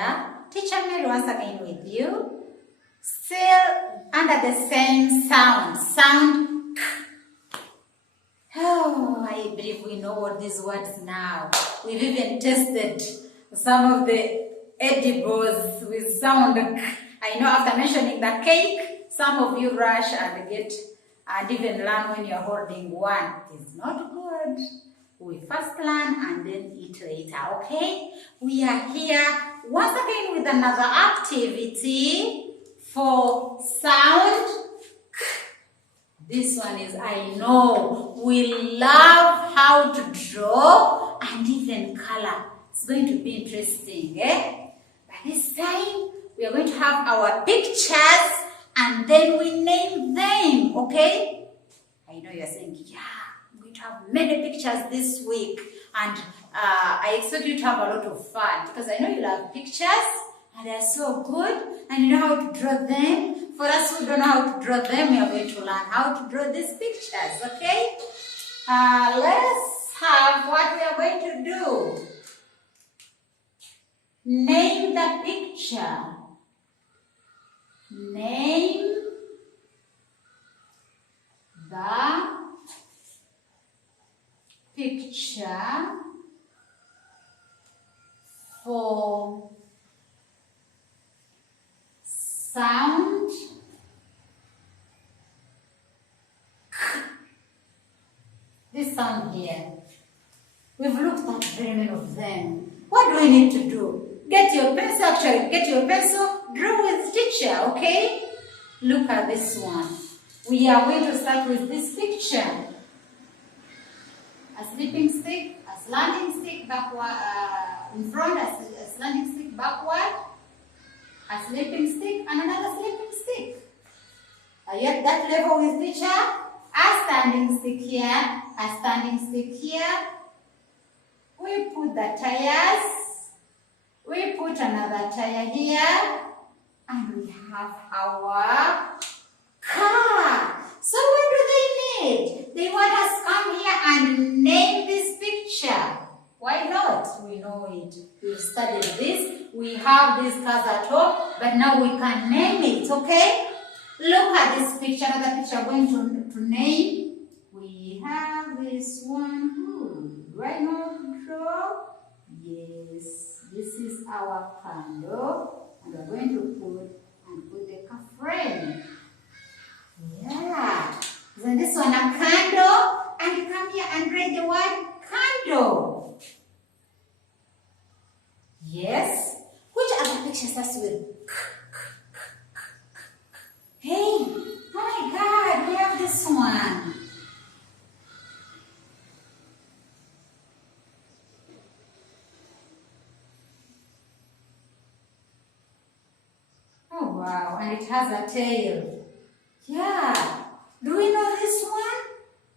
there. Teacher Mary once again with you. Still under the same sound. Sound K. Oh, I believe we know all these words now. We've even tested some of the edibles with sound K. I know after mentioning the cake, some of you rush and get and even learn when you're holding one. It's not good. We first learn and then eat later, okay? We are here once again with another activity for sound K. This one is, I know, we love how to draw and even color. It's going to be interesting, eh? But this time, we are going to have our pictures and then we name them, okay? I know you're saying, yeah, I'm going to have many pictures this week. And I expect you to have a lot of fun because I know you love pictures and they're so good and you know how to draw them. For us who don't know how to draw them, we are going to learn how to draw these pictures, okay? Let's have what we are going to do. Name the picture. Name the picture for sound K. This sound here. We've looked at very many of them. What do we need to do? Get your pencil, draw with teacher, okay? Look at this one. We are going to start with this picture. A sleeping stick, a slanting stick backward, in front, a slanting stick backward, a sleeping stick, and another sleeping stick. Are you at that level with teacher? A standing stick here, a standing stick here. We put the tires. We put another tire here. And we have our car. So what do they need? They want us to come here and name this picture. Why not? We know it. We've studied this. We have these cars at home, but now we can name it, okay? Look at this picture, another picture we're going to name. We have this one. Do I know how to draw? Yes, this is our candle. And we're going to put the car frame. Yeah. Then this one a candle. And you come here and write the word candle. Yes. Which other picture starts with K? Hey, oh my God, we have this one. Oh wow, and it has a tail. Yeah. Do we know this one?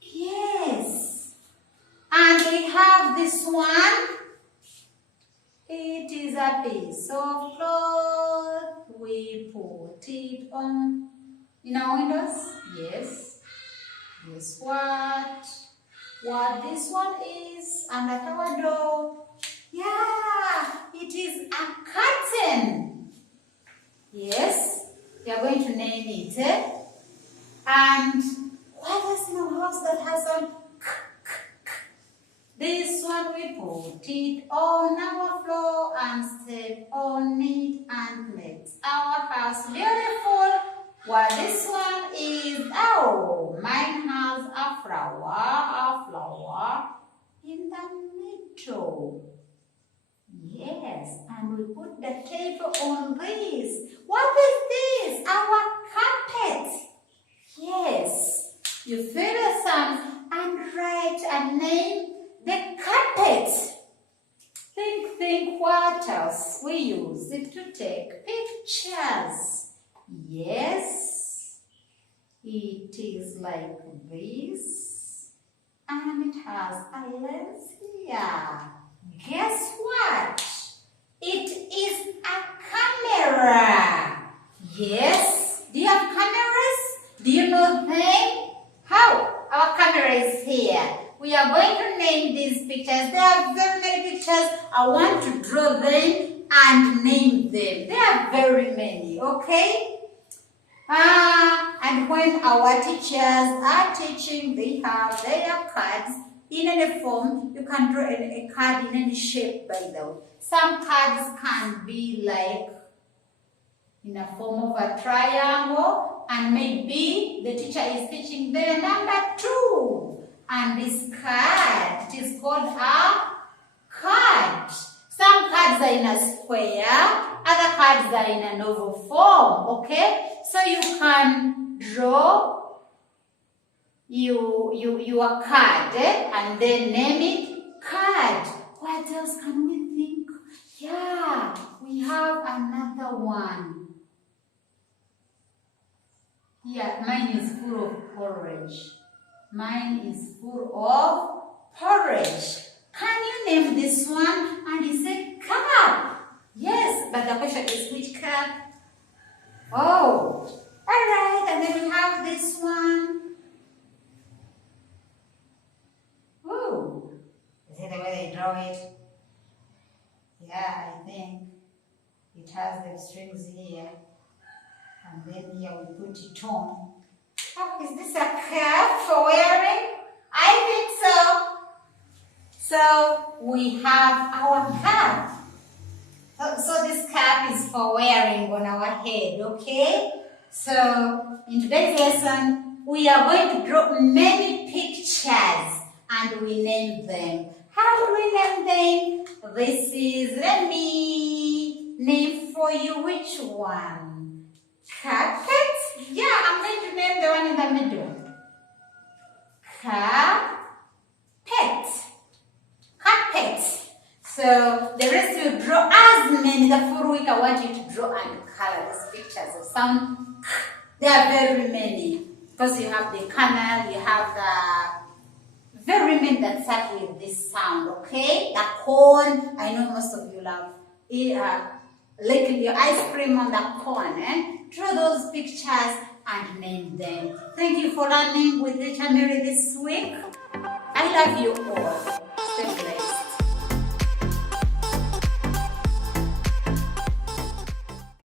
Yes. And we have this one. It is a piece of cloth. We put it on in our windows. Yes. Guess what? What this one is under our door? Yeah, it is a curtain. Yes, we are going to name it. And what is in our house that has a K? This one we put it on our floor and step on it and makes our house beautiful. Well, this one is, oh, mine has a flower in the middle. Yes, and we put the table on this. What is this? Our carpet. Yes, you fill the sand and write a name, the carpet. Think what else we use it to take pictures. Yes, it is like this, and it has a lens here. Guess what? It is a camera. Yes, do you have cameras? Do you know them? How? Our camera is here. We are going to name these pictures. There are very many pictures. I want to draw them and name them. There are very many, okay? And when our teachers are teaching, they have their cards in any form. You can draw a card in any shape, by the way. Some cards can be like in a form of a triangle, and maybe the teacher is teaching the number 2. And this card, it is called a card. Some cards are in a square, other cards are in an oval form, okay? So you can draw your card and then name it card. What else can we think? Yeah, we have another one. Yeah, mine is full of porridge. Mine is full of porridge. Can you name this one? And he said cup. Yes, but the question is which cup? Oh, all right. And then we have this one. Oh, is it the way they draw it? Yeah, I think it has the strings here. And then here we put it on. Oh, is this a cap for wearing? I think so. So we have our cap. So this cap is for wearing on our head, okay? So in today's lesson, we are going to draw many pictures and we name them. How do we name them? This is, let me name for you which one? Carpet? Yeah, I'm going to name the one in the middle. Carpet. Carpet. So the rest you draw as many. The full week I want you to draw and color these pictures of sound. There are very many. Because you have the canal, you have the very many that start with this sound, okay? The cone. I know most of you love licking your ice cream on the cone, eh? Draw those pictures and name them. Thank you for learning with Rachel Mary this week. I love you all.